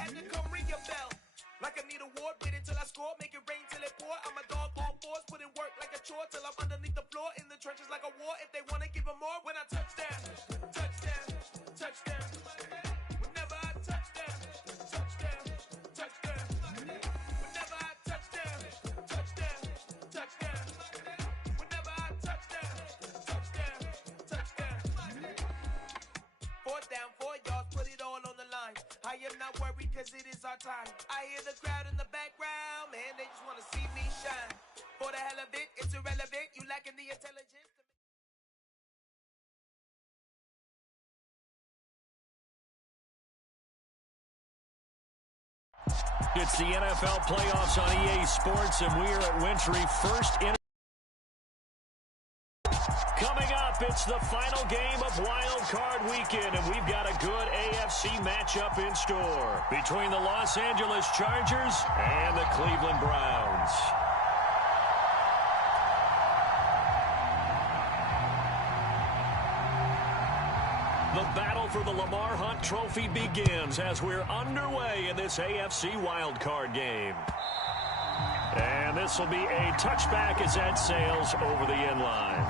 had to come ring your bell. Like I need a award, wait until I score, make it rain till it pour. I'm a dog on fours, put in work like a chore till I'm underneath the floor, in the trenches like a war. If they want to give them more, when I touch down, touchdown, touchdown. Whenever I touch down, touchdown, touchdown. Whenever I touch down, touchdown, touchdown. Whenever I touch down, touchdown, touchdown. 4th down, 4 yards, put it all on the line. I am not worried cause it is our time. I hear the crowd in the background, man, they just want to see me shine. For the hell of it, it's irrelevant, you lacking the intelligence. It's the NFL playoffs on EA Sports, and we are at Wintry first in. Coming up, it's the final game of Wildcard Weekend, and we've got a good AFC matchup in store between the Los Angeles Chargers and the Cleveland Browns. The battle for the Lamar Hunt Trophy begins as we're underway in this AFC wildcard game. And this will be a touchback as that sails over the end line.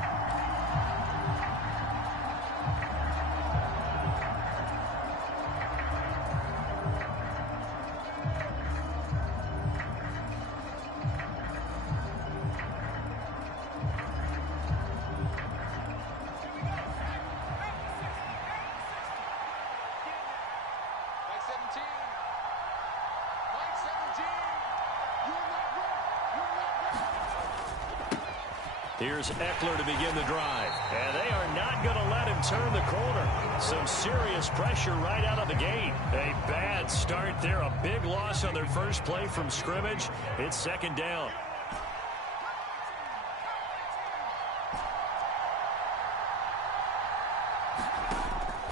Here's Eckler to begin the drive. And they are not going to let him turn the corner. Some serious pressure right out of the gate. A bad start there. A big loss on their first play from scrimmage. It's 2nd down.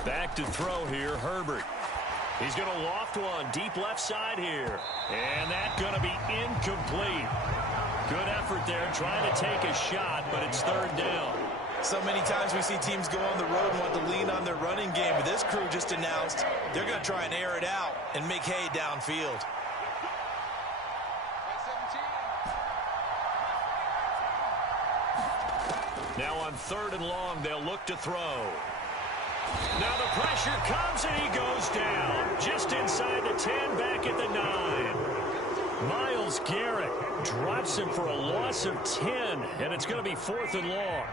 Back to throw here, Herbert. He's going to loft one deep left side here. And that's going to be incomplete. Good effort there, trying to take a shot, but it's 3rd down. So many times we see teams go on the road and want to lean on their running game, but this crew just announced they're going to try and air it out and make hay downfield. Now on 3rd and long, they'll look to throw. Now the pressure comes and he goes down. Just inside the 10, back at the 9. Myles Garrett drops him for a loss of 10, and it's going to be 4th and long.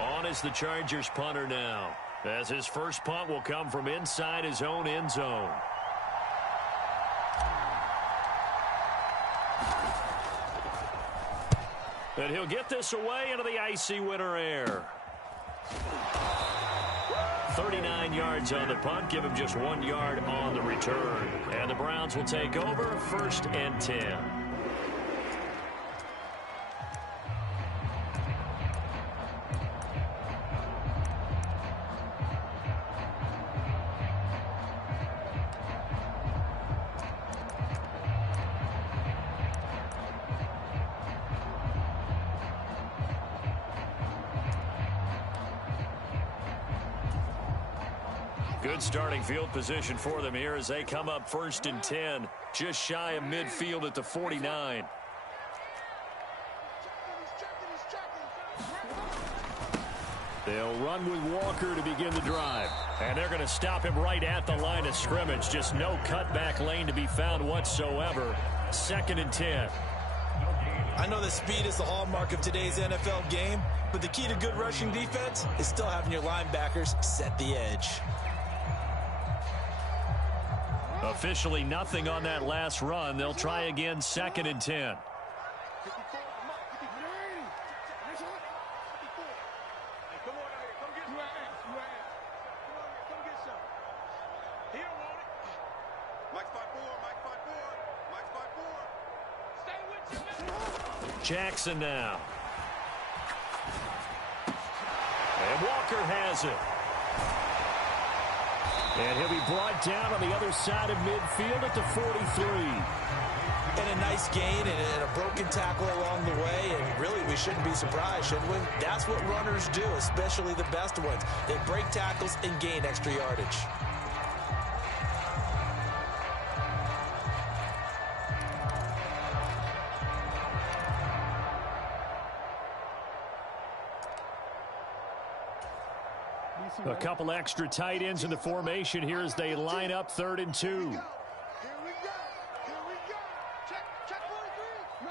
On is the Chargers punter now, as his first punt will come from inside his own end zone. And he'll get this away into the icy winter air. 39 yards on the punt, give him just 1 yard on the return. And the Browns will take over, 1st and 10. Good starting field position for them here as they come up 1st and 10, just shy of midfield at the 49. They'll run with Walker to begin the drive. And they're going to stop him right at the line of scrimmage. Just no cutback lane to be found whatsoever. 2nd and 10. I know that speed is the hallmark of today's NFL game, but the key to good rushing defense is still having your linebackers set the edge. Officially nothing on that last run. They'll try again, 2nd and 10. Jackson now. And Walker has it. And he'll be brought down on the other side of midfield at the 43. And a nice gain and a broken tackle along the way. And really, we shouldn't be surprised, should we? That's what runners do, especially the best ones. They break tackles and gain extra yardage. A couple extra tight ends in the formation here as they line up 3rd and 2. Here we go. Check 43. No.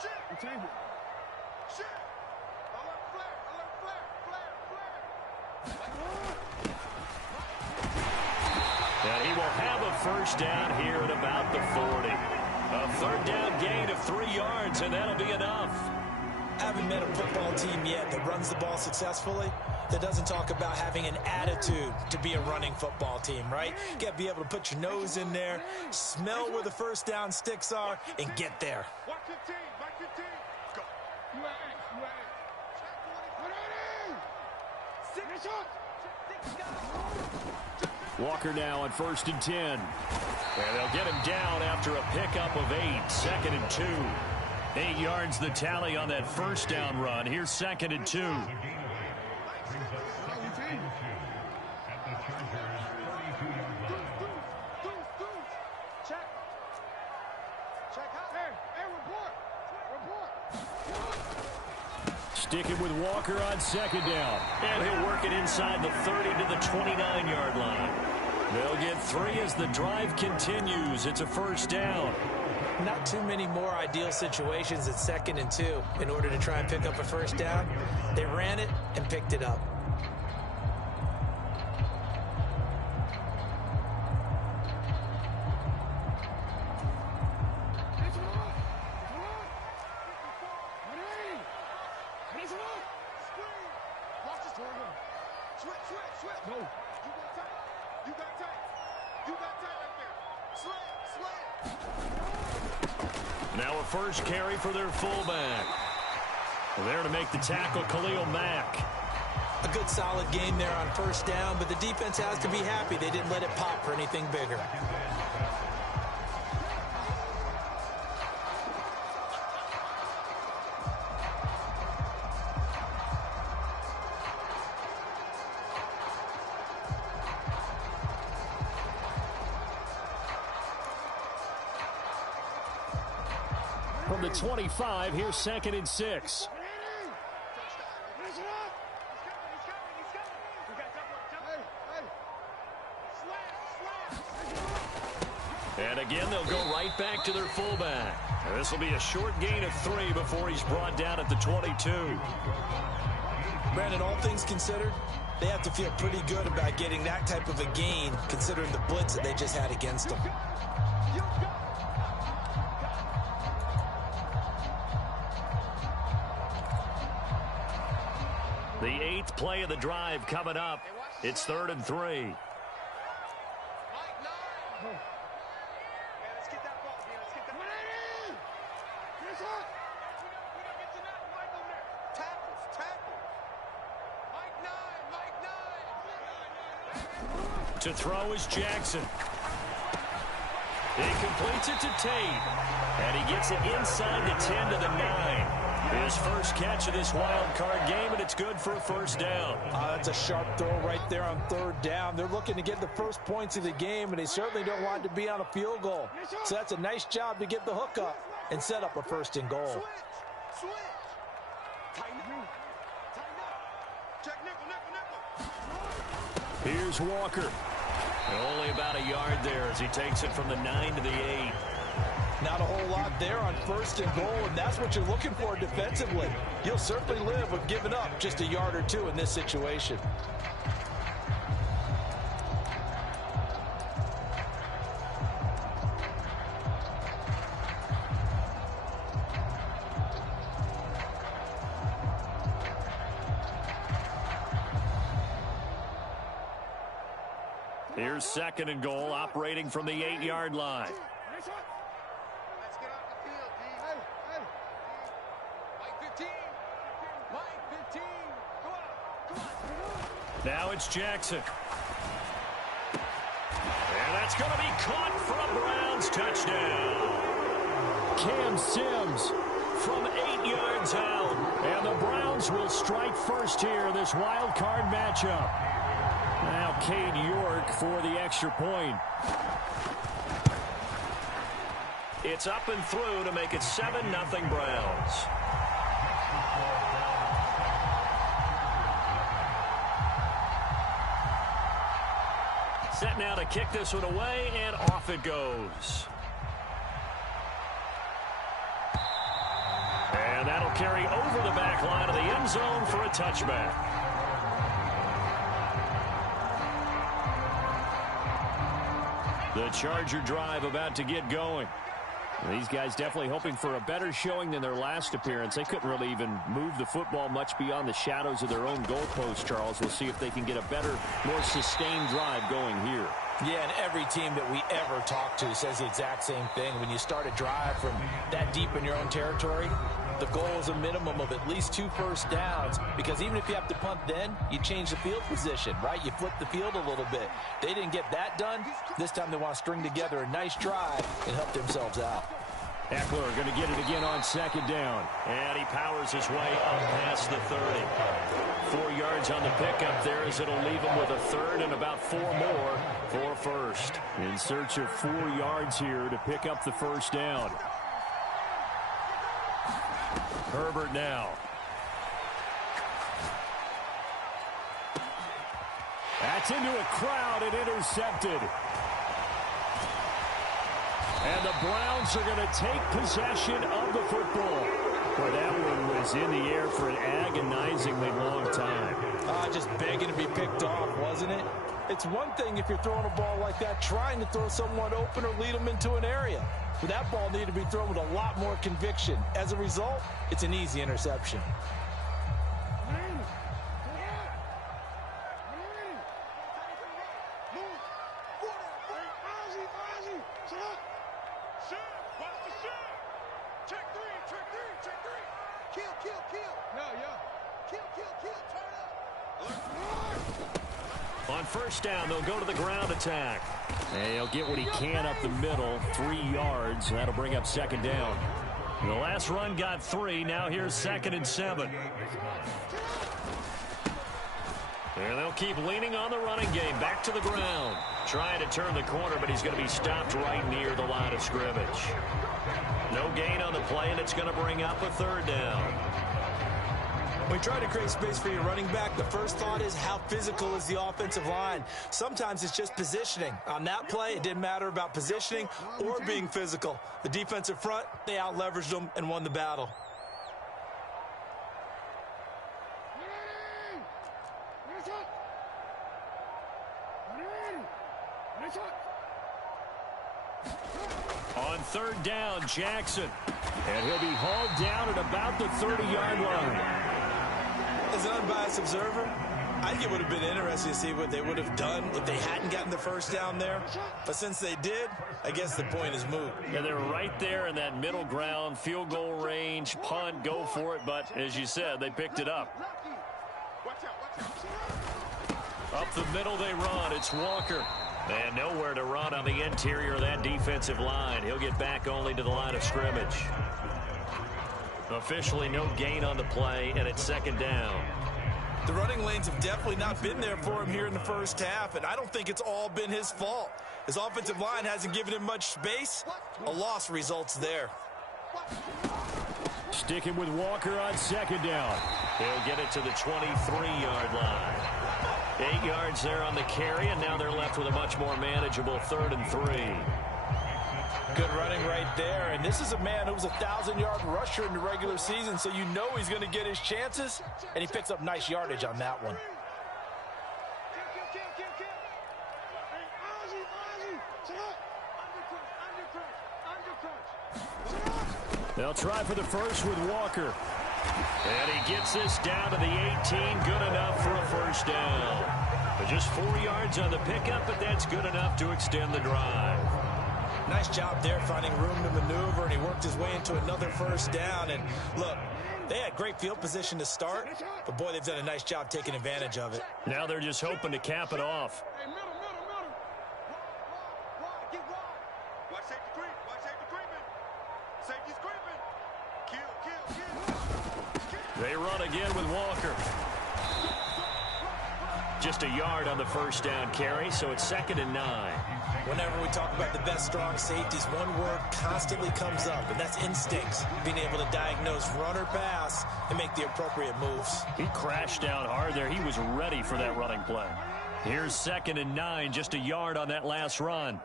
Shit. Change it. Shit. Alert flare. And he will have a first down here at about the 40. A 3rd down gain of 3 yards, and that'll be enough. I haven't met a football team yet that runs the ball successfully that doesn't talk about having an attitude to be a running football team, right? You got to be able to put your nose in there, smell where the first down sticks are, and get there. Back 15. Go. You at 8. Check 20. 6 Walker now on 1st and 10. And they'll get him down after a pickup of 8. 2nd and 2. 8 yards the tally on that first down run. Here's 2nd and 2. Sticking with Walker on 2nd down. And he'll work it inside the 30 to the 29-yard line. They'll get 3 as the drive continues. It's a first down. Not too many more ideal situations at 2nd and 2 in order to try and pick up a first down. They ran it and picked it up. Now a first carry for their fullback. There to make the tackle, Khalil Mack. A good solid game there on first down, but the defense has to be happy they didn't let it pop for anything bigger. From the 25, here's 2nd and 6. And again, they'll go right back to their fullback. This will be a short gain of 3 before he's brought down at the 22. Brandon, all things considered, they have to feel pretty good about getting that type of a gain considering the blitz that they just had against them. The 8th play of the drive coming up. It's 3rd and 3. To throw is Jackson. He completes it to Tate. And he gets it inside the 10 to the 9. His first catch of this wild card game, and it's good for a first down. That's a sharp throw right there on 3rd down. They're looking to get the first points of the game, and they certainly don't want it to be on a field goal. So that's a nice job to get the hook up and set up a 1st and goal. Switch. Tighten up. Check nickel. Here's Walker. And only about a yard there as he takes it from the 9 to the 8. Not a whole lot there on 1st and goal, and that's what you're looking for defensively. You'll certainly live with giving up just a yard or 2 in this situation. Here's 2nd and goal, operating from the 8-yard line. Let's get off the field, D. Hey. Mike 15. Mike 15. Come on. Now it's Jackson. And that's going to be caught for a Browns touchdown. Cam Sims from 8 yards out. And the Browns will strike first here in this wild card matchup. Now Cade York for the extra point. It's up and through to make it 7-0 Browns. Set now to kick this one away, and off it goes. And that'll carry over the back line of the end zone for a touchback. The Charger drive about to get going. These guys definitely hoping for a better showing than their last appearance. They couldn't really even move the football much beyond the shadows of their own goalpost, Charles. We'll see if they can get a better, more sustained drive going here. Yeah, and every team that we ever talk to says the exact same thing. When you start a drive from that deep in your own territory, the goal is a minimum of at least 2 first downs, because even if you have to punt then, you change the field position, right? You flip the field a little bit. They didn't get that done. This time they want to string together a nice drive and help themselves out. Eckler going to get it again on second down. And he powers his way up past the 30. 4 yards on the pickup there, as it'll leave him with a third and about 4 more for first. In search of 4 yards here to pick up the first down. Herbert now. That's into a crowd and intercepted. And the Browns are going to take possession of the football. Boy, that one was in the air for an agonizingly long time. Just begging to be picked off, wasn't it? It's one thing if you're throwing a ball like that, trying to throw someone open or lead them into an area. But that ball needed to be thrown with a lot more conviction. As a result, it's an easy interception. On first down, they'll go to the ground attack. And he'll get what he can up the middle, 3 yards. That'll bring up second down. The last run got 3. Now here's 2nd and 7. And they'll keep leaning on the running game. Back to the ground. Trying to turn the corner, but he's going to be stopped right near the line of scrimmage. No gain on the play, and it's going to bring up a third down. When you try to create space for your running back, the first thought is how physical is the offensive line. Sometimes it's just positioning. On that play, it didn't matter about positioning or being physical. The defensive front, they out-leveraged them and won the battle. On third down, Jackson. And he'll be hauled down at about the 30-yard line. As an unbiased observer, I think it would have been interesting to see what they would have done if they hadn't gotten the first down there. But since they did, I guess the point is moot. Yeah, they're right there in that middle ground, field goal range, punt, go for it. But as you said, they picked it up. Up the middle they run. It's Walker. And nowhere to run on the interior of that defensive line. He'll get back only to the line of scrimmage. Officially no gain on the play, and it's second down. The running lanes have definitely not been there for him here in the first half, and I don't think it's all been his fault. His offensive line hasn't given him much space. A loss results there. Sticking with Walker on second down. He'll get it to the 23-yard line. 8 yards there on the carry, and now they're left with a much more manageable 3rd and 3. Good running right there, and this is a man who was a 1,000-yard rusher in the regular season, so you know he's going to get his chances, and he picks up nice yardage on that one. They'll try for the first with Walker. And he gets this down to the 18, good enough for a first down. But just 4 yards on the pickup, but that's good enough to extend the drive. Nice job there finding room to maneuver, and he worked his way into another first down. And look, they had great field position to start, but boy, they've done a nice job taking advantage of it. Now they're just hoping to cap it off. They run again with Walker. Just a yard on the first down carry, so it's 2nd and 9. Whenever we talk about the best strong safeties, one word constantly comes up, and that's instincts. Being able to diagnose run or pass and make the appropriate moves. He crashed down hard there. He was ready for that running play. Here's 2nd and 9, just a yard on that last run.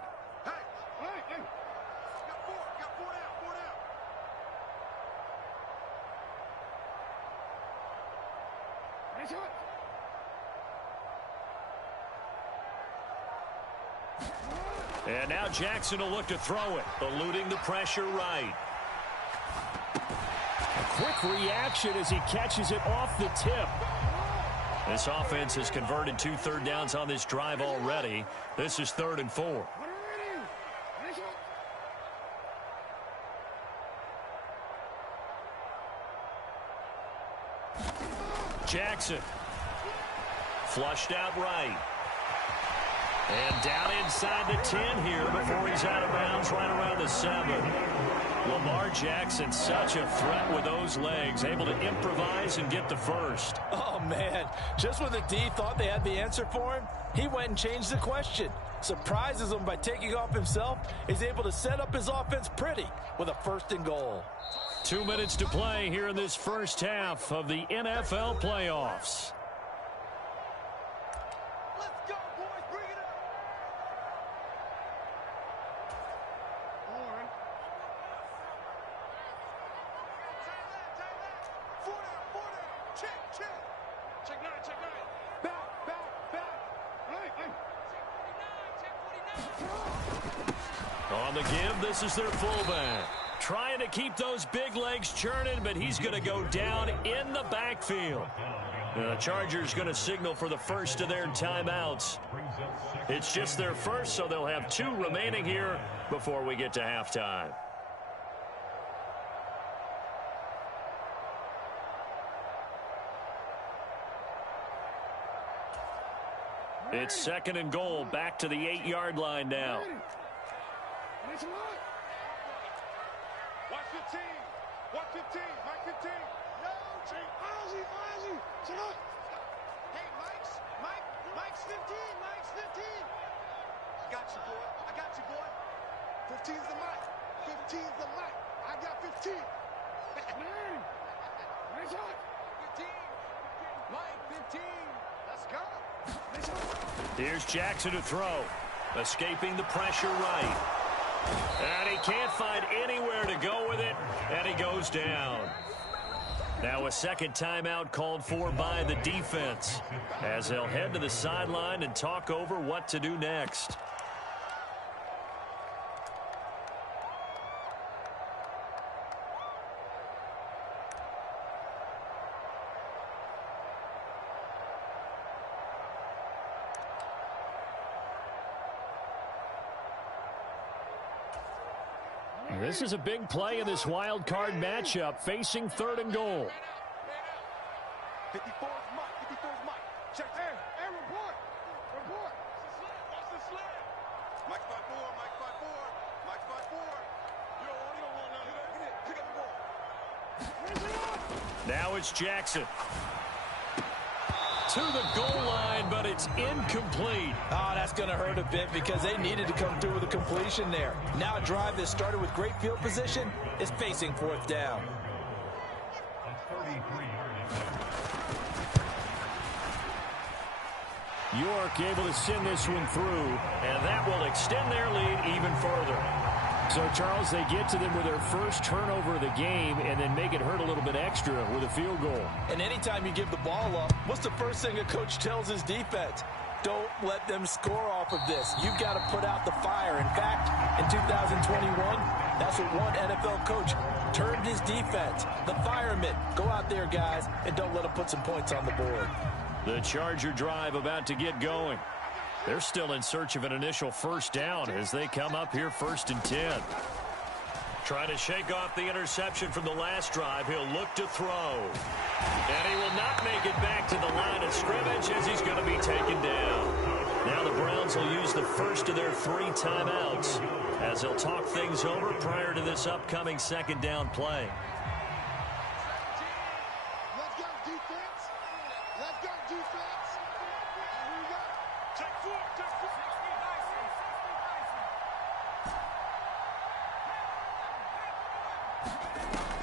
And now Jackson will look to throw it, eluding the pressure right. A quick reaction as he catches it off the tip. This offense has converted 2 third downs on this drive already. This is 3rd and 4. Jackson. Flushed out right. And down inside the 10 here before he's out of bounds right around the 7. Lamar Jackson, such a threat with those legs, able to improvise and get the first. Oh, man. Just when the D thought they had the answer for him, he went and changed the question. Surprises him by taking off himself. He's able to set up his offense pretty with a 1st and goal. 2 minutes to play here in this first half of the NFL playoffs. On the give, this is their fullback. Trying to keep those big legs churning, but he's going to go down in the backfield. The Chargers going to signal for the first of their timeouts. It's just their first, so they'll have 2 remaining here before we get to halftime. It's 2nd and goal, back to the 8-yard line now. Watch 15. Watch 15. Mike 15. No, Ozzy. Shut up. Hey, Mike's 15. Mike's 15. I got you, boy. 15's the Mike. 15's the Mike. I got 15. Man. Nice shot. 15. Mike 15. Let's go. Here's Jackson to throw. Escaping the pressure right. And he can't find anywhere to go with it, and he goes down. Now a second timeout called for by the defense as they'll head to the sideline and talk over what to do next. This is a big play in this wild card matchup, facing 3rd and goal. 54's Mike. Check. Hey, report. Watch the sled. Mike 5-4. You don't want none. Pick up the ball. Now it's Jackson. To the goal line, but it's incomplete. Oh, that's going to hurt a bit because they needed to come through with a completion there. Now a drive that started with great field position is facing 4th down. York able to send this one through, and that will extend their lead even further. So, Charles, they get to them with their first turnover of the game and then make it hurt a little bit extra with a field goal. And anytime you give the ball up, what's the first thing a coach tells his defense? Don't let them score off of this. You've got to put out the fire. In fact, in 2021, that's what one NFL coach termed his defense. The firemen. Go out there, guys, and don't let them put some points on the board. The Charger drive about to get going. They're still in search of an initial first down as they come up here 1st and 10. Trying to shake off the interception from the last drive. He'll look to throw. And he will not make it back to the line of scrimmage as he's going to be taken down. Now the Browns will use the first of their 3 timeouts as they'll talk things over prior to this upcoming 2nd down play. Let's go, defense. Let's go, defense. Here we go. Take 4.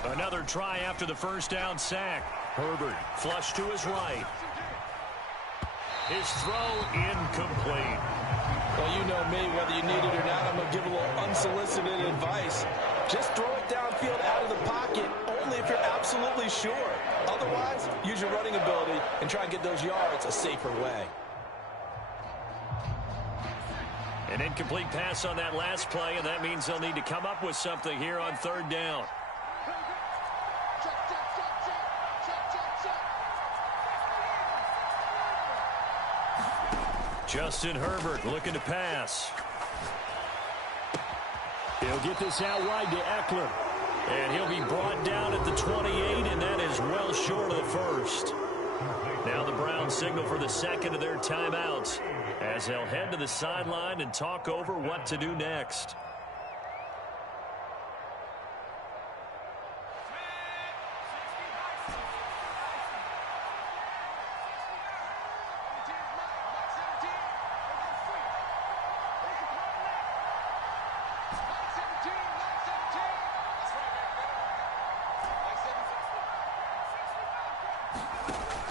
Another try after the first down sack. Herbert flush to his right. His throw incomplete. Well, you know me, whether you need it or not, I'm going to give a little unsolicited advice. Just throw it downfield out of the pocket, only if you're absolutely sure. Otherwise, use your running ability and try and get those yards a safer way. An incomplete pass on that last play, and that means they'll need to come up with something here on third down. Justin Herbert looking to pass. He'll get this out wide to Eckler. And he'll be brought down at the 28, and that is well short of the first. Now the Browns signal for the second of their timeouts as they'll head to the sideline and talk over what to do next.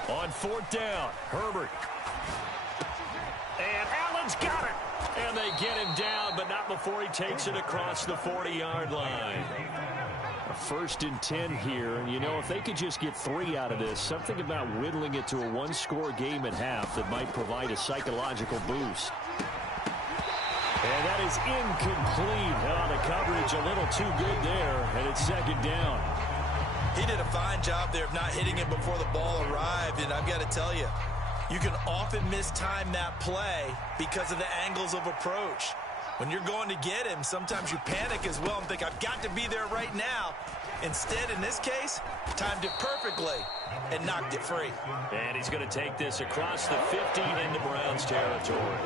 On fourth down, Herbert. And Allen's got it. And they get him down, but not before he takes it across the 40-yard line. A 1st and 10 here. And, you know, if they could just get 3 out of this, something about whittling it to a one-score game at half that might provide a psychological boost. And that is incomplete. Oh, the coverage a little too good there, and it's second down. He did a fine job there of not hitting it before the ball arrived, and I've got to tell you, you can often mistime that play because of the angles of approach. When you're going to get him, sometimes you panic as well and think, I've got to be there right now. Instead, in this case, timed it perfectly and knocked it free. And he's going to take this across the 50 into Browns territory.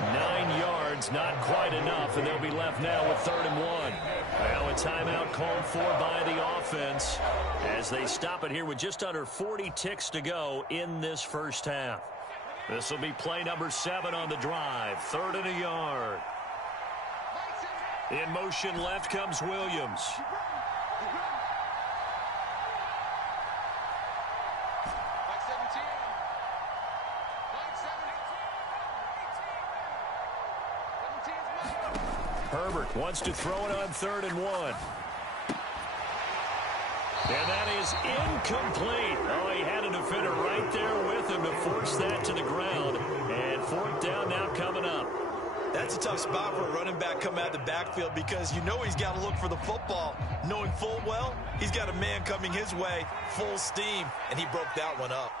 9 yards, not quite enough, and they'll be left now with 3rd and 1. Now a timeout called for by the offense as they stop it here with just under 40 ticks to go in this first half. This will be play number 7 on the drive. 3rd and a yard. In motion left comes Williams. Herbert wants to throw it on 3rd and 1. And that is incomplete. Oh, he had a defender right there with him to force that to the ground. And 4th down now coming up. That's a tough spot for a running back coming out of the backfield because you know he's got to look for the football, knowing full well he's got a man coming his way, full steam, and he broke that one up.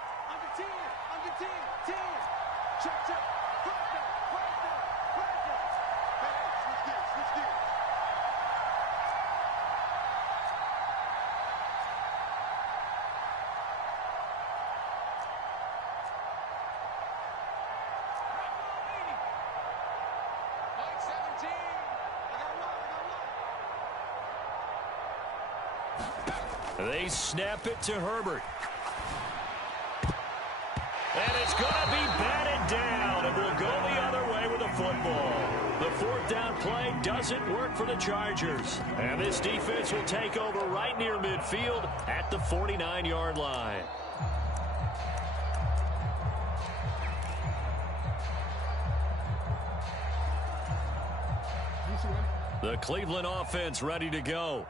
They snap it to Herbert. And it's going to be batted down, and we'll go the other way with the football. The 4th down play doesn't work for the Chargers. And this defense will take over right near midfield at the 49-yard line. The Cleveland offense ready to go.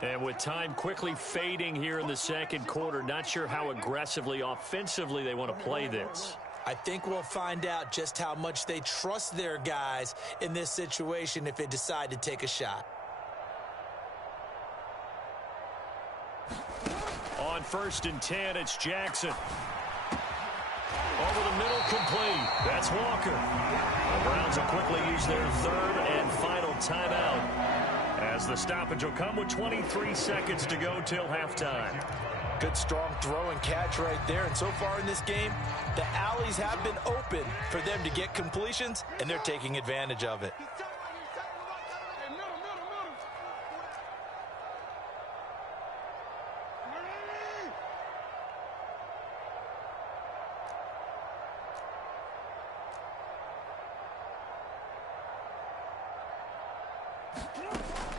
And with time quickly fading here in the second quarter, not sure how aggressively, offensively they want to play this. I think we'll find out just how much they trust their guys in this situation if they decide to take a shot. On 1st and 10, it's Jackson. Over the middle, complete. That's Walker. The Browns will quickly use their 3rd and final timeout, as the stoppage will come with 23 seconds to go till halftime. Good strong throw and catch right there. And so far in this game, the alleys have been open for them to get completions, and they're taking advantage of it.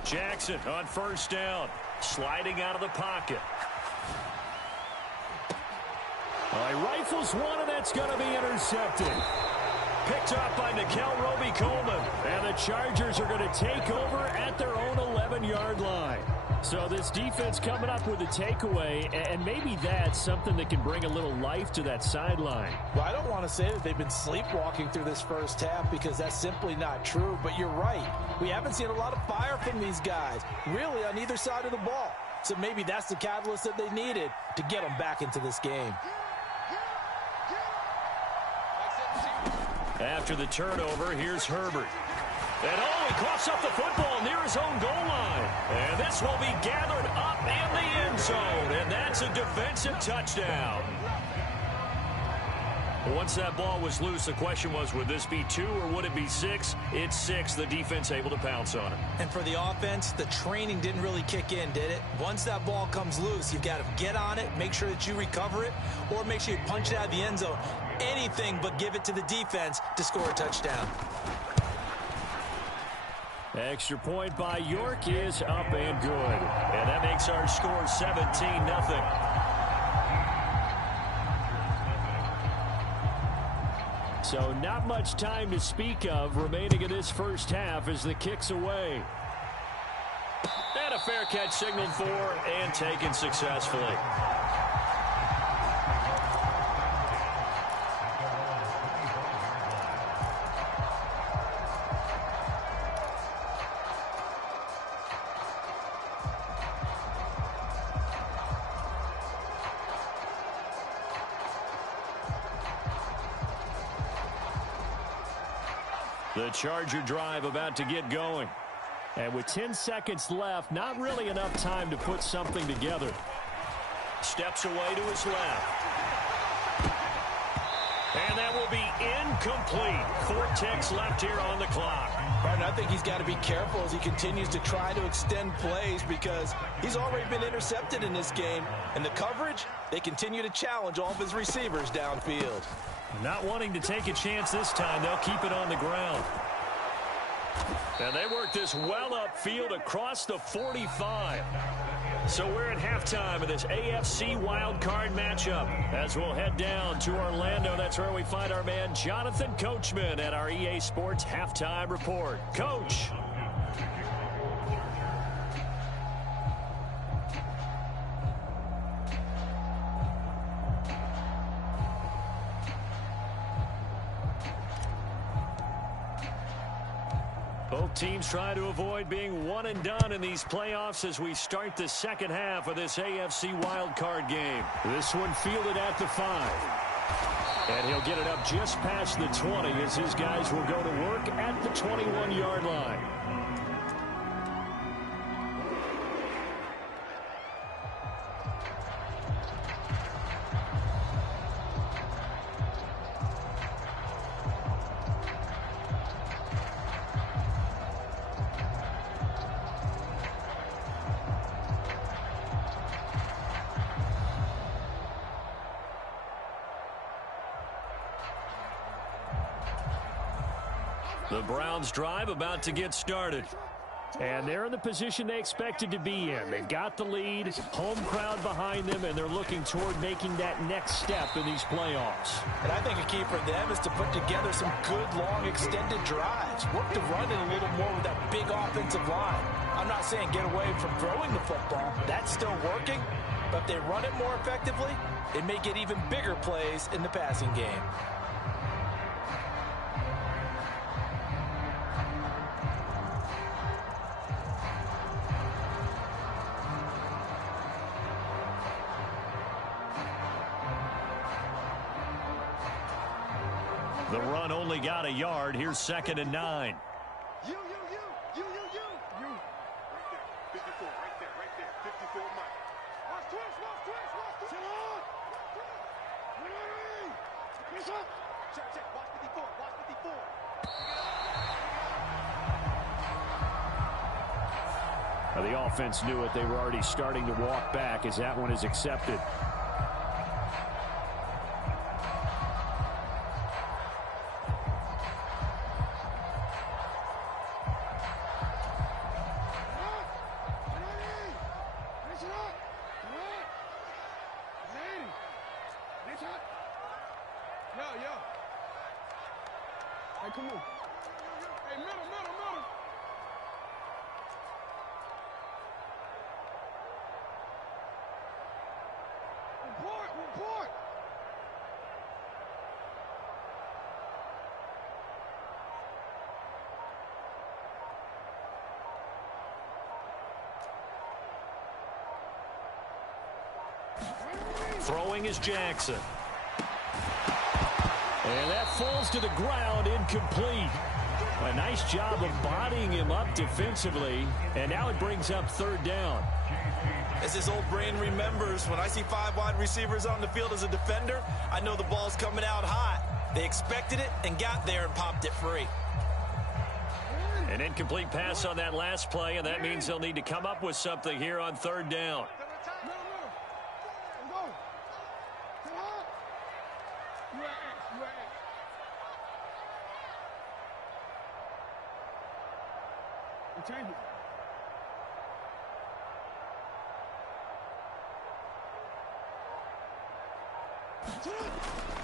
Jackson on 1st down, sliding out of the pocket. Well, he rifles one, and that's going to be intercepted. Picked up by Nickel Roby-Coleman. And the Chargers are going to take over at their own 11-yard line. So this defense coming up with a takeaway, and maybe that's something that can bring a little life to that sideline. Well, I don't want to say that they've been sleepwalking through this first half because that's simply not true, but you're right. We haven't seen a lot of fire from these guys, really on either side of the ball. So maybe that's the catalyst that they needed to get them back into this game. After the turnover, here's Herbert. And he coughs up the football near his own goal line. And this will be gathered up in the end zone. And that's a defensive touchdown. Once that ball was loose, the question was, would this be 2 or would it be 6? It's 6. The defense able to pounce on it. And for the offense, the training didn't really kick in, did it? Once that ball comes loose, you've got to get on it, make sure that you recover it, or make sure you punch it out of the end zone. Anything but give it to the defense to score a touchdown. Extra point by York is up and good. And that makes our score 17-0. So not much time to speak of remaining in this first half as the kick's away. And a fair catch signaled for and taken successfully. The Charger drive about to get going. And with 10 seconds left, not really enough time to put something together. Steps away to his left. And that will be incomplete. 4 ticks left here on the clock. And I think he's got to be careful as he continues to try to extend plays because he's already been intercepted in this game. And the coverage, they continue to challenge all of his receivers downfield. Not wanting to take a chance this time, they'll keep it on the ground. And they work this well upfield across the 45. So we're at halftime of this AFC wildcard matchup. As we'll head down to Orlando, that's where we find our man Jonathan Coachman at our EA Sports Halftime Report. Coach. Both teams try to avoid being one and done in these playoffs as we start the second half of this AFC wildcard game. This one fielded at the 5. And he'll get it up just past the 20 as his guys will go to work at the 21-yard line. The Browns drive about to get started. And they're in the position they expected to be in. They've got the lead, home crowd behind them, and they're looking toward making that next step in these playoffs. And I think a key for them is to put together some good, long, extended drives. Work the run in a little more with that big offensive line. I'm not saying get away from throwing the football. That's still working. But if they run it more effectively, it may get even bigger plays in the passing game. The run only got a yard. Here's 2nd and 9. You. Right there. 54 Mike. Watch twist. Check. Watch 54. Now the offense knew it. They were already starting to walk back as that one is accepted. Finish it up. Hey, come on. Hey, middle. Report. Throwing is Jackson. And that falls to the ground, incomplete. A nice job of bodying him up defensively, and now it brings up third down. As his old brain remembers, when I see 5 wide receivers on the field as a defender, I know the ball's coming out hot. They expected it and got there and popped it free. An incomplete pass on that last play, and that means they'll need to come up with something here on third down.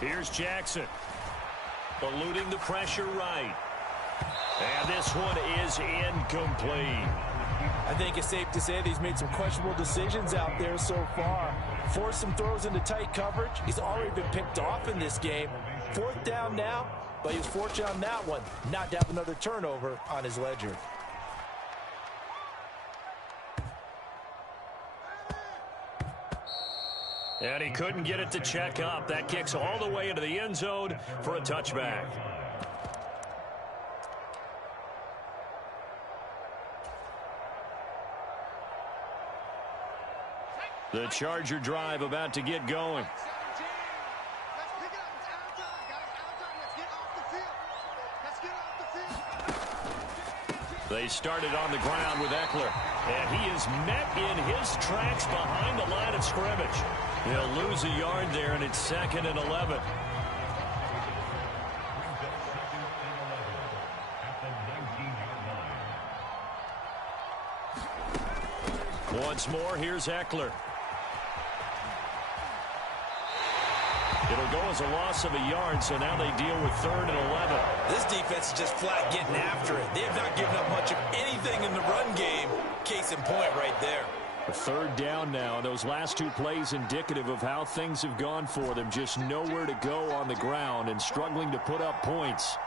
Here's Jackson. Eluding the pressure right. And this one is incomplete. I think it's safe to say that he's made some questionable decisions out there so far. Forced some throws into tight coverage. He's already been picked off in this game. 4th down now, but he was fortunate on that one not to have another turnover on his ledger. And he couldn't get it to check up. That kicks all the way into the end zone for a touchback. The Charger drive about to get going. They started on the ground with Eckler, and he is met in his tracks behind the line of scrimmage. He'll lose a yard there, and it's 2nd and 11. Once more, here's Eckler. It'll go as a loss of a yard, so now they deal with 3rd and 11. This defense is just flat getting after it. They have not given up much of anything in the run game. Case in point right there. A 3rd down now. Those last 2 plays indicative of how things have gone for them. Just nowhere to go on the ground and struggling to put up points.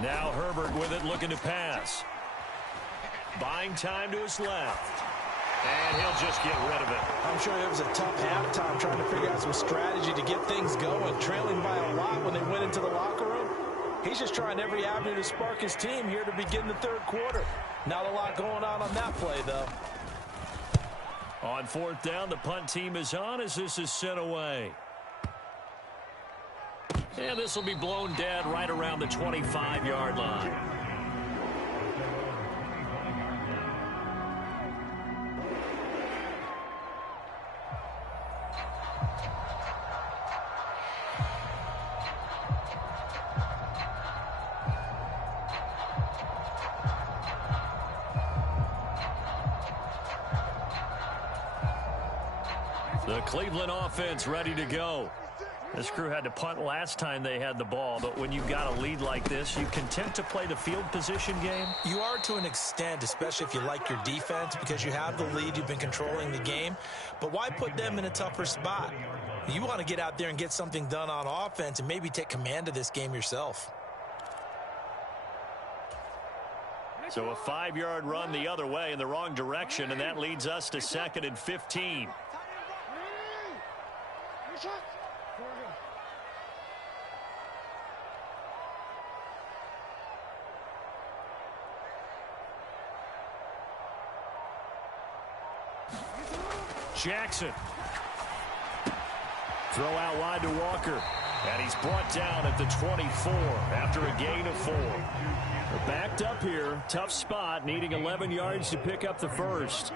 Now Herbert with it, looking to pass. Buying time to his left. And he'll just get rid of it. I'm sure it was a tough halftime trying to figure out some strategy to get things going. Trailing by a lot when they went into the locker room. He's just trying every avenue to spark his team here to begin the 3rd quarter. Not a lot going on that play, though. On 4th down, the punt team is on as this is sent away. And this will be blown dead right around the 25-yard line. The Cleveland offense ready to go. This crew had to punt last time they had the ball, but when you've got a lead like this, you content to play the field position game? You are to an extent, especially if you like your defense, because you have the lead, you've been controlling the game. But why put them in a tougher spot? You want to get out there and get something done on offense and maybe take command of this game yourself. So a 5-yard run the other way in the wrong direction, and that leads us to 2nd and 15. Jackson. Throw out wide to Walker. And he's brought down at the 24 after a gain of 4. They're backed up here. Tough spot, needing 11 yards to pick up the first.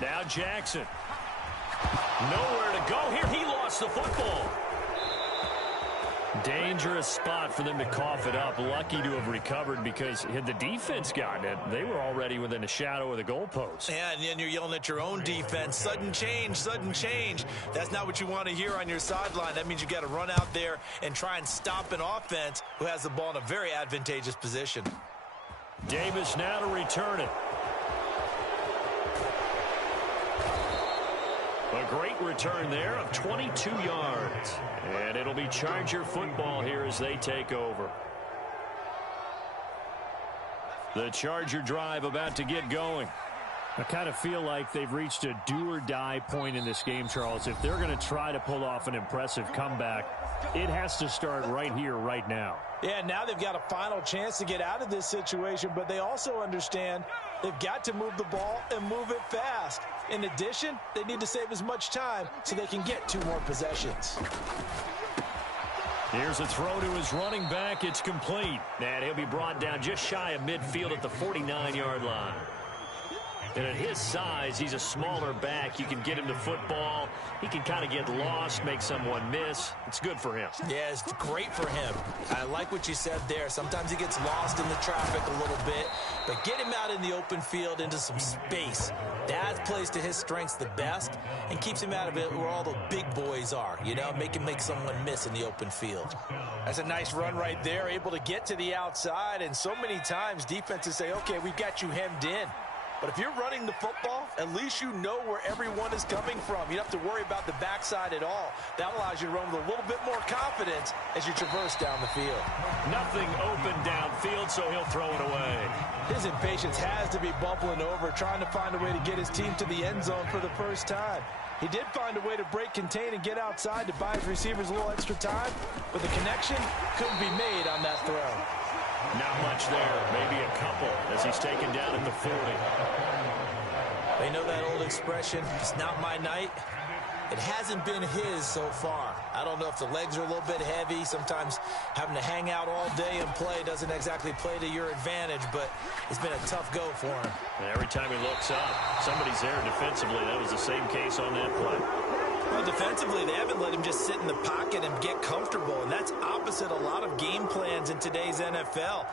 Now Jackson. Nowhere to go here. He lost the football. Dangerous spot for them to cough it up. Lucky to have recovered, because had the defense gotten it, they were already within a shadow of the goalpost. Yeah, and then you're yelling at your own defense. Sudden change, sudden change. That's not what you want to hear on your sideline. That means you got to run out there and try and stop an offense who has the ball in a very advantageous position. Davis now to return it. A great return there of 22 yards. And it'll be Charger football here as they take over. The Charger drive about to get going. I kind of feel like they've reached a do-or-die point in this game, Charles. If they're going to try to pull off an impressive comeback, it has to start right here, right now. Yeah, now they've got a final chance to get out of this situation, but they also understand they've got to move the ball and move it fast. In addition, they need to save as much time so they can get 2 more possessions. Here's a throw to his running back. It's complete. And he'll be brought down just shy of midfield at the 49-yard line. And at his size, he's a smaller back. You can get him the football. He can kind of get lost, make someone miss. It's good for him. Yeah, it's great for him. I like what you said there. Sometimes he gets lost in the traffic a little bit, but get him out in the open field into some space. That plays to his strengths the best and keeps him out of it where all the big boys are. You know, make him make someone miss in the open field. That's a nice run right there, able to get to the outside, and so many times defenses say, okay, we've got you hemmed in. But if you're running the football, at least you know where everyone is coming from. You don't have to worry about the backside at all. That allows you to run with a little bit more confidence as you traverse down the field. Nothing open downfield, so he'll throw it away. His impatience has to be bubbling over, trying to find a way to get his team to the end zone for the first time. He did find a way to break, contain, and get outside to buy his receivers a little extra time, but the connection couldn't be made on that throw. Not much there, maybe a couple, as he's taken down at the 40. They know that old expression, it's not my night. It hasn't been his so far. I don't know if the legs are a little bit heavy. Sometimes having to hang out all day and play doesn't exactly play to your advantage, but it's been a tough go for him. And every time he looks up, somebody's there defensively. That was the same case on that play. Well, defensively, they haven't let him just sit in the pocket and get comfortable, and that's opposite a lot of game plans in today's NFL.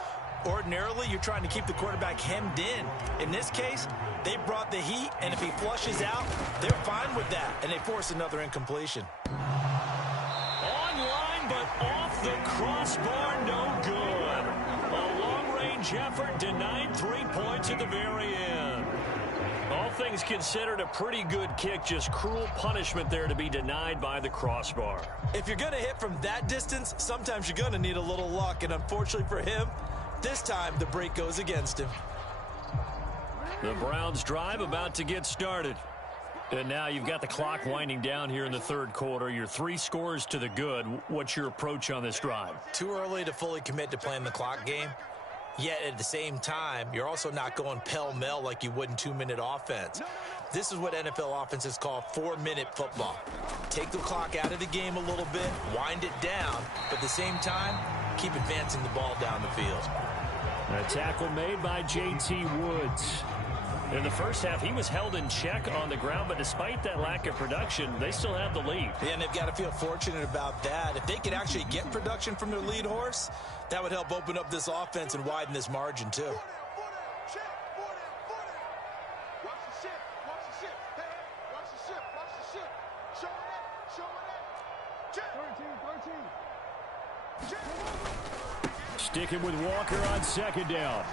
Ordinarily, you're trying to keep the quarterback hemmed in. In this case, they brought the heat, and if he flushes out, they're fine with that, and they force another incompletion. Online, but off the crossbar, no good. A long-range effort denied 3 points at the very end. All things considered, a pretty good kick, just cruel punishment there to be denied by the crossbar. If you're going to hit from that distance, sometimes you're going to need a little luck, and unfortunately for him, this time the break goes against him. The Browns drive about to get started. And now you've got the clock winding down here in the third quarter. You're 3 scores to the good. What's your approach on this drive? Too early to fully commit to playing the clock game. Yet at the same time, you're also not going pell-mell like you would in 2-minute offense. This is what NFL offenses call 4-minute football. Take the clock out of the game a little bit, wind it down, but at the same time, keep advancing the ball down the field. A tackle made by J.T. Woods. In the first half, he was held in check on the ground, but despite that lack of production, they still have the lead. Yeah, and they've got to feel fortunate about that. If they could actually get production from their lead horse, that would help open up this offense and widen this margin, too. Sticking with Walker on second down.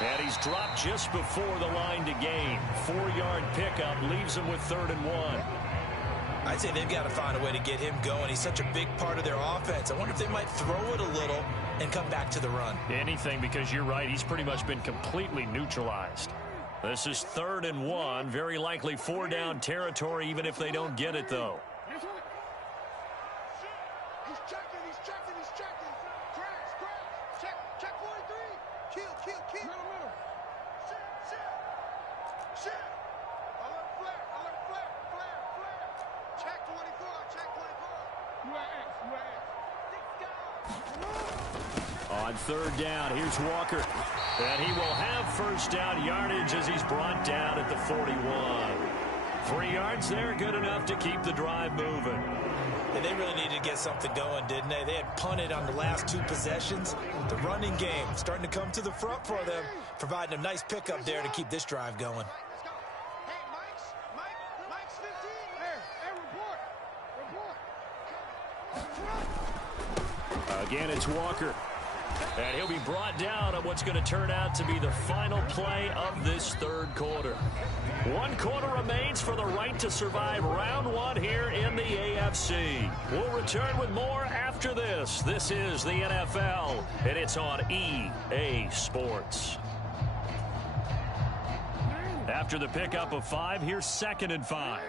And he's dropped just before the line to gain. 4-yard pickup leaves him with 3rd and 1. I'd say they've got to find a way to get him going. He's such a big part of their offense. I wonder if they might throw it a little and come back to the run. Anything, because you're right. He's pretty much been completely neutralized. This is 3rd and 1. Very likely 4-down territory, even if they don't get it, though. On 3rd down, here's Walker. And he will have 1st down yardage as he's brought down at the 41. 3 yards there, good enough to keep the drive moving. And they really needed to get something going, didn't they? They had punted on the last 2 possessions. The running game starting to come to the front for them, providing a nice pickup there to keep this drive going. Again, it's Walker. And he'll be brought down on what's going to turn out to be the final play of this 3rd quarter. 1 quarter remains for the right to survive round 1 here in the AFC. We'll return with more after this. This is the NFL, and it's on EA Sports. After the pickup of 5, here's 2nd and 5.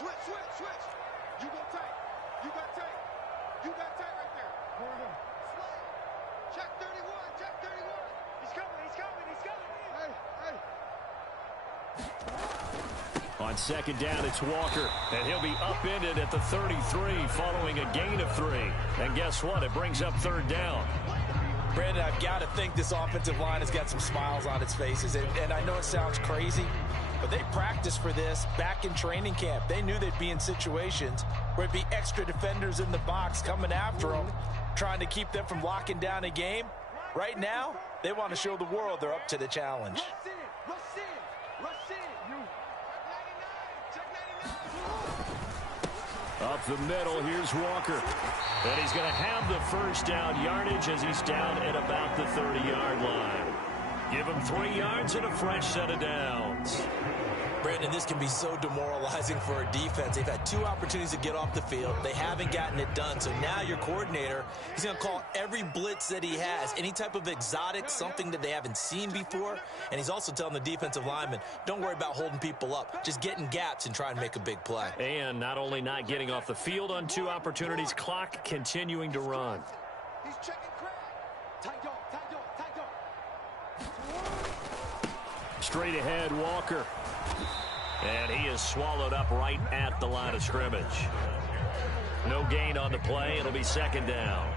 Switch. You go tight. You got tight. You got tight right there. Check 31. Check 31. He's coming. On 2nd down, it's Walker. And he'll be upended at the 33 following a gain of 3. And guess what? It brings up 3rd down. Brandon, I've got to think this offensive line has got some smiles on its faces. And I know it sounds crazy, but they practiced for this back in training camp. They knew they'd be in situations where it'd be extra defenders in the box coming after them, trying to keep them from locking down a game. Right now, they want to show the world they're up to the challenge. Up the middle, here's Walker. And he's going to have the 1st down yardage as he's down at about the 30-yard line. Give him 3 yards and a fresh set of downs. Brandon, this can be so demoralizing for a defense. They've had 2 opportunities to get off the field. They haven't gotten it done. So now your coordinator, he's going to call every blitz that he has, any type of exotic, something that they haven't seen before. And he's also telling the defensive lineman, don't worry about holding people up. Just get in gaps and try and make a big play. And not only not getting off the field on 2 opportunities, clock continuing to run. He's checking crack. Tight dog. Straight ahead, Walker. And he is swallowed up right at the line of scrimmage. No gain on the play. It'll be 2nd down.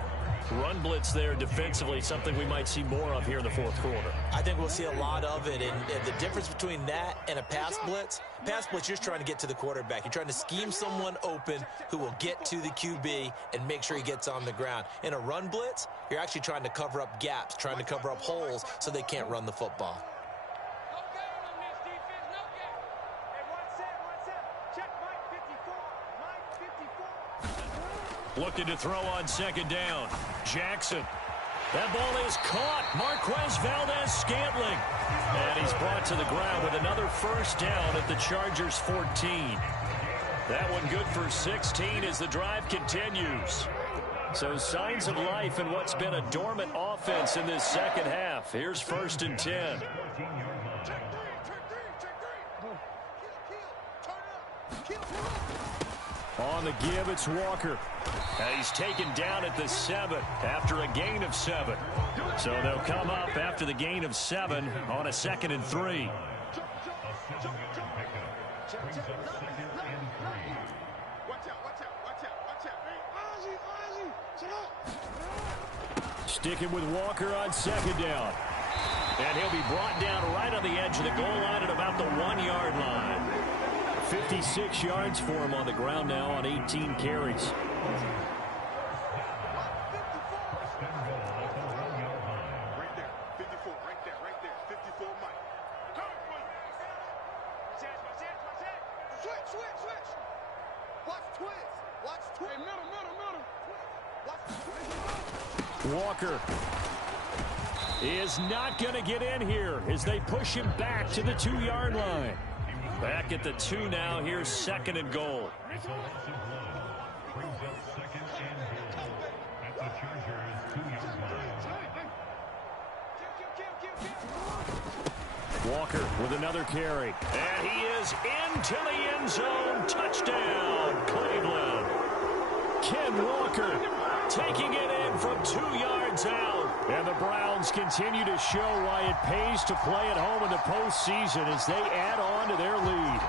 Run blitz there defensively, something we might see more of here in the 4th quarter. I think we'll see a lot of it. And the difference between that and a pass blitz, you're just trying to get to the quarterback. You're trying to scheme someone open who will get to the QB and make sure he gets on the ground. In a run blitz, you're actually trying to cover up gaps, trying to cover up holes so they can't run the football. Looking to throw on 2nd down. Jackson. That ball is caught. Marquez Valdez-Scantling. And he's brought to the ground with another 1st down at the Chargers' 14. That one good for 16 as the drive continues. So signs of life in what's been a dormant offense in this 2nd half. Here's 1st and 10. On the give, it's Walker. And he's taken down at the 7 after a gain of 7. So they'll come up after the gain of 7 on a 2nd and 3. Sticking with Walker on 2nd down. And he'll be brought down right on the edge of the goal line at about the 1-yard line. 56 yards for him on the ground now on 18 carries. Walker is not going to get in here as they push him back to the 2-yard line. Back at the 2 now. Here's 2nd and goal. Walker with another carry. And he is into the end zone. Touchdown, Cleveland. Ken Walker taking it in from 2 yards out. And the Browns continue to show why it pays to play at home in the postseason as they add on to their lead.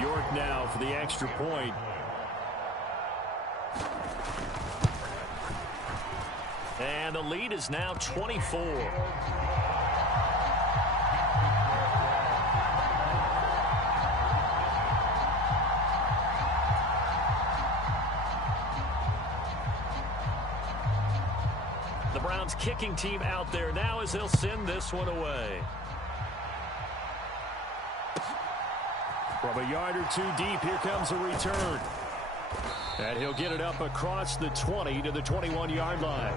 York now for the extra point. And the lead is now 24. The Browns kicking team out there now as they'll send this one away. From a yard or two deep, here comes a return. And he'll get it up across the 20 to the 21-yard line.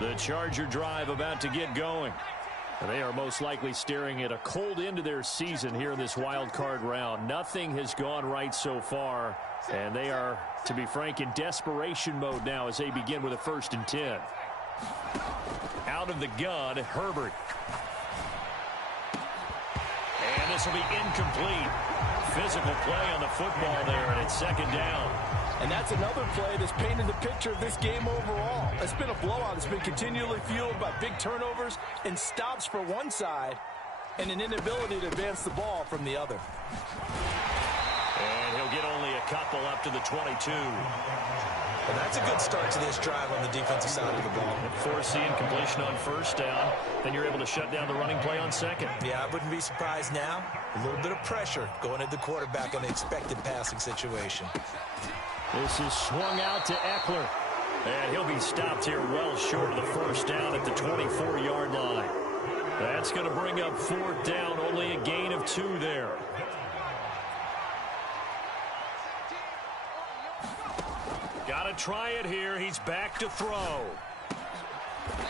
The Charger drive about to get going. They are most likely staring at a cold end to their season here in this wild card round. Nothing has gone right so far, and they are, to be frank, in desperation mode now as they begin with a 1st and 10. Out of the gun, Herbert. And this will be incomplete. Physical play on the football there, and it's 2nd down. And that's another play that's painted the picture of this game overall. It's been a blowout. It's been continually fueled by big turnovers and stops for one side and an inability to advance the ball from the other. And he'll get only a couple up to the 22. And that's a good start to this drive on the defensive side of the ball. Forcing completion on 1st down. Then you're able to shut down the running play on 2nd. Yeah, I wouldn't be surprised now. A little bit of pressure going at the quarterback in the expected passing situation. This is swung out to Eckler. And he'll be stopped here well short of the 1st down at the 24-yard line. That's going to bring up 4th down. Only a gain of 2 there. Got to try it here. He's back to throw.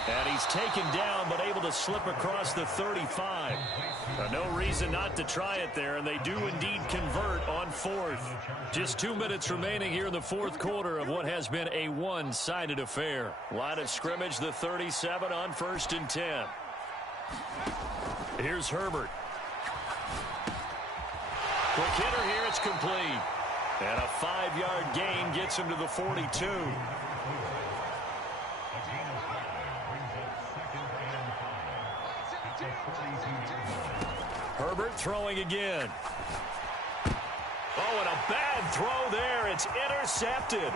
And he's taken down, but able to slip across the 35. No reason not to try it there, and they do indeed convert on 4th. Just 2 minutes remaining here in the 4th quarter of what has been a one-sided affair. Line of scrimmage, the 37 on 1st and 10. Here's Herbert. Quick hitter here, it's complete. And a 5-yard gain gets him to the 42. Herbert throwing again. Oh, and a bad throw there. It's intercepted.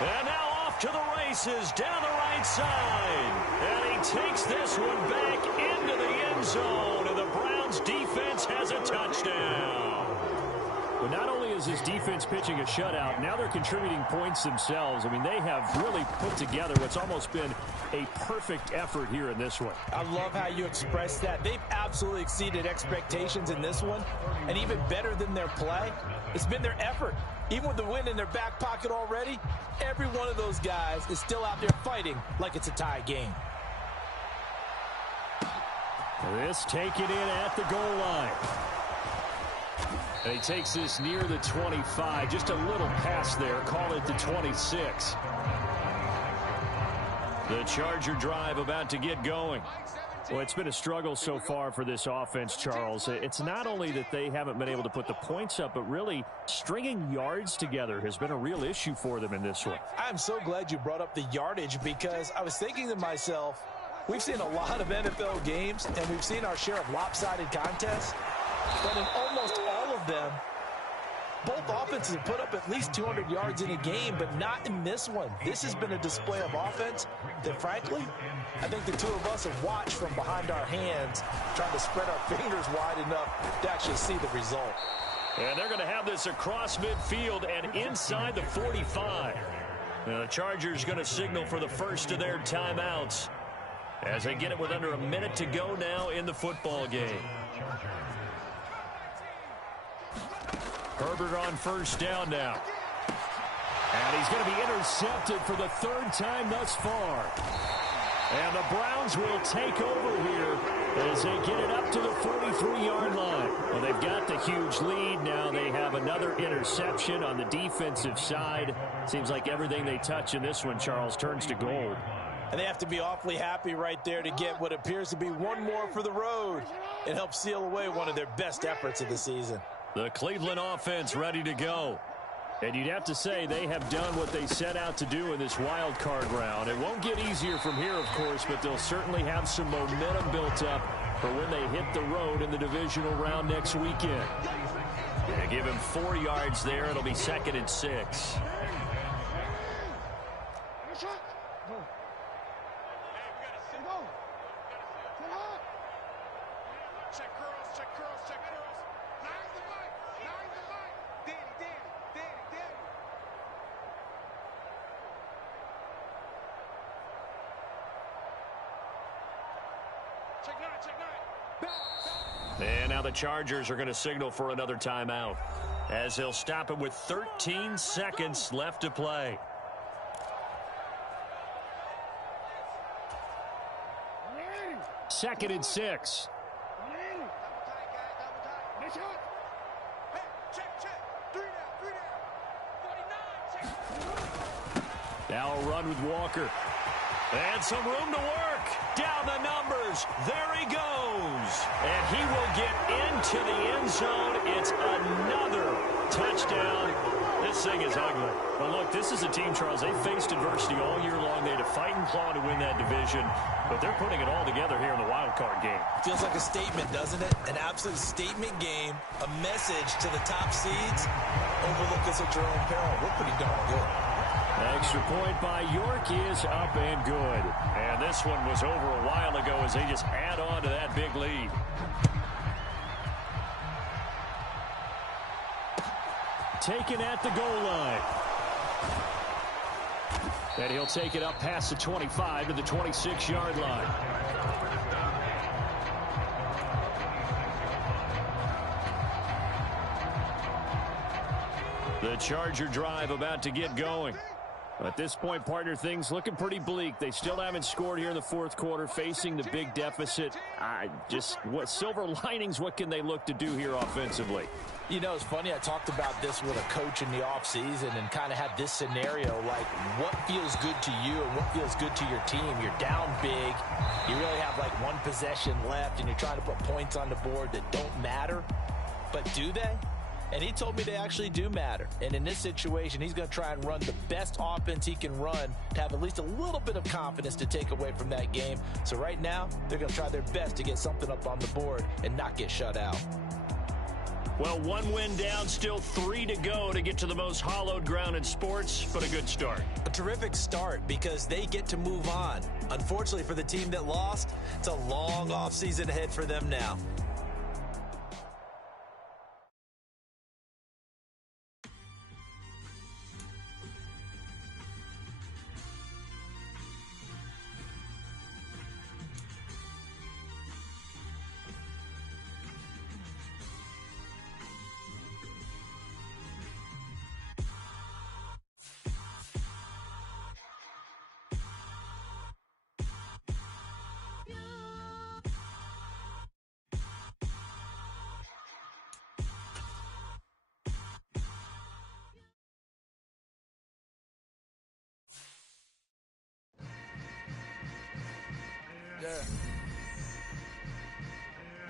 And now off to the races down the right side. And he takes this one back into the end zone. And the Browns defense has a touchdown. But not only is his defense pitching a shutout, now they're contributing points themselves. I mean, they have really put together what's almost been a perfect effort here in this one. I love how you express that. They've absolutely exceeded expectations in this one. And even better than their play, it's been their effort. Even with the win in their back pocket already, every one of those guys is still out there fighting like it's a tie game. This taken in at the goal line. And he takes this near the 25. Just a little pass there. Call it the 26. The Charger drive about to get going. Well, it's been a struggle so far for this offense, Charles. It's not only that they haven't been able to put the points up, but really stringing yards together has been a real issue for them in this one. I'm so glad you brought up the yardage because I was thinking to myself, we've seen a lot of NFL games and we've seen our share of lopsided contests, but in almost all of them, both offenses have put up at least 200 yards in a game, but not in this one. This has been a display of offense that, frankly, I think the two of us have watched from behind our hands, trying to spread our fingers wide enough to actually see the result. And they're going to have this across midfield and inside the 45. Now the Chargers going to signal for the first of their timeouts as they get it with under a minute to go now in the football game. Herbert on first down now. And he's going to be intercepted for the third time thus far. And the Browns will take over here as they get it up to the 43-yard line. Well, they've got the huge lead. Now they have another interception on the defensive side. Seems like everything they touch in this one, Charles, turns to gold. And they have to be awfully happy right there to get what appears to be one more for the road. It helps seal away one of their best efforts of the season. The Cleveland offense ready to go. And you'd have to say they have done what they set out to do in this wild card round. It won't get easier from here, of course, but they'll certainly have some momentum built up for when they hit the road in the divisional round next weekend. They give him 4 yards there. It'll be 2nd and 6. And now the Chargers are going to signal for another timeout, as they'll stop it with 13 seconds left to play. Second and 6. Now a run with Walker. And some room to work. Down the numbers. There he goes. And he will get into the end zone. It's another touchdown. This thing is ugly. But look, this is a team, Charles, they faced adversity all year long. They had to fight and claw to win that division. But they're putting it all together here in the wild card game. Feels like a statement, doesn't it? An absolute statement game. A message to the top seeds. Overlook us at your own peril. We're pretty darn good. Extra point by York is up and good. And this one was over a while ago as they just add on to that big lead. Taken at the goal line. And he'll take it up past the 25 to the 26-yard line. The Charger drive about to get going. At this point, partner, things looking pretty bleak. They still haven't scored here in the fourth quarter, facing the big deficit. What silver linings, what can they look to do here offensively? You know, it's funny, I talked about this with a coach in the offseason and kind of had this scenario, like what feels good to you and what feels good to your team. You're down big. You really have like one possession left, and you're trying to put points on the board that don't matter. But do they? And he told me they actually do matter. And in this situation, he's going to try and run the best offense he can run to have at least a little bit of confidence to take away from that game. So right now, they're going to try their best to get something up on the board and not get shut out. Well, one win down, still 3 to go to get to the most hallowed ground in sports, but a good start. A terrific start because they get to move on. Unfortunately for the team that lost, it's a long offseason ahead for them now.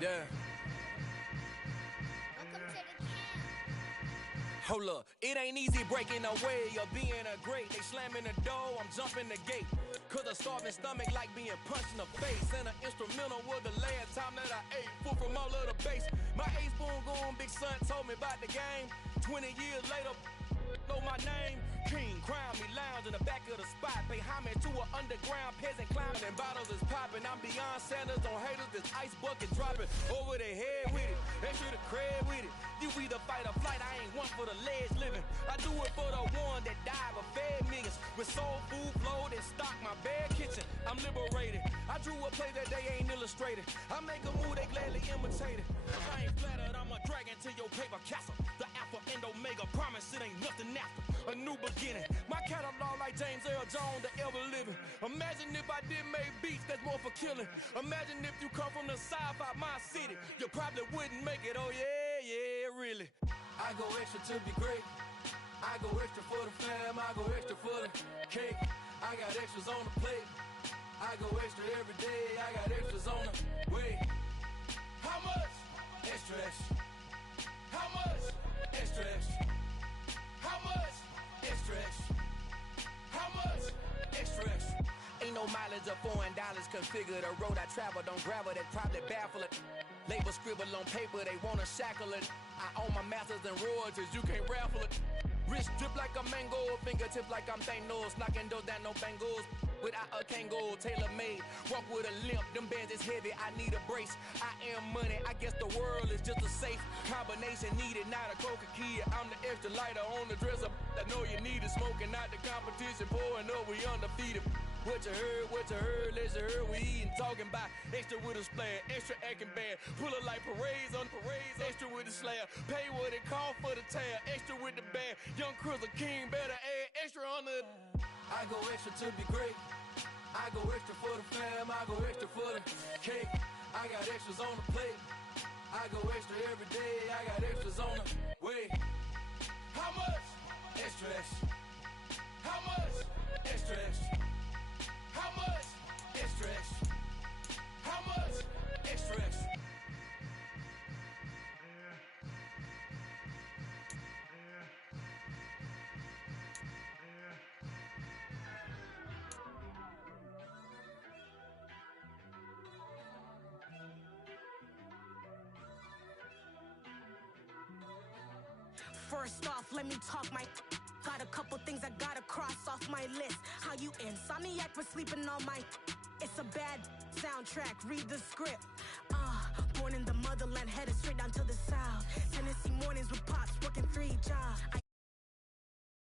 Yeah. Hold up, it ain't easy breaking away or being a great. They slamming the door, I'm jumping the gate. Cause a starving stomach like being punched in the face. And an instrumental was the last time that I ate. Food from all of the base. My A-spoon going, big son told me about the game. 20 years later, know my name. King, crown me, lounge in the back of the spot. Pay homage to an underground peasant climbing and bottles is popping. I'm beyond Sanders on haters, this ice bucket dropping over their head with it. They should have cred with it. You either fight or flight, I ain't one for the ledge living. I do it for the one that died but fed millions. With soul food flowed and stocked my bare kitchen. I'm liberated. I drew a play that they ain't illustrated. I make a move, they gladly imitate it. I ain't flattered, I'm a dragon to your paper castle. The alpha and omega, promise it ain't nothing after. A new beginning. My catalog like James Earl Jones, the ever living. Imagine if I did make beats that's more for killing. Imagine if you come from the south out my city. You probably wouldn't make it, oh yeah, really. I go extra to be great. I go extra for the fam, I go extra for the cake. I got extras on the plate. I go extra every day, I got extras on the way. How much? Extra, extra. How much? Extra, extra. How much? much? Extra, extra. How much? Extra, extra. Ain't no mileage of $4 configure the road I travel. Don't gravel, that probably baffle it. Label scribble on paper, they wanna shackle it. I own my masters and royalties, you can't raffle it. Wrist drip like a mango, fingertips like I'm Thanos. Knocking those down, no bangles. Without a Kangol, tailor-made. Walk with a limp, them bands is heavy, I need a brace. I am money, I guess the world is just a safe combination needed, not a coca key. I'm the extra lighter on the dresser. I know you need it, smoking out the competition, pouring up, we undefeated. What you heard, let's heard, we eating, talking about extra with a splash, extra acting bad, pull up like parades on parades, extra with the slayer, pay what it cost for the tab, extra with the bag, young Cruiser King, better add extra on the. I go extra to be great, I go extra for the fam, I go extra for the cake, I got extras on the plate, I go extra every day, I got extras on the way. How much? Extra, extra. How much? Extra, extra. How much? Extra, extra. How much? Extra, extra. First off, let me talk my. Got a couple things I gotta cross off my list. How you insomniac for sleeping on my. It's a bad soundtrack, read the script. Born in the motherland, headed straight down to the south. Tennessee mornings with pops, working 3 jobs.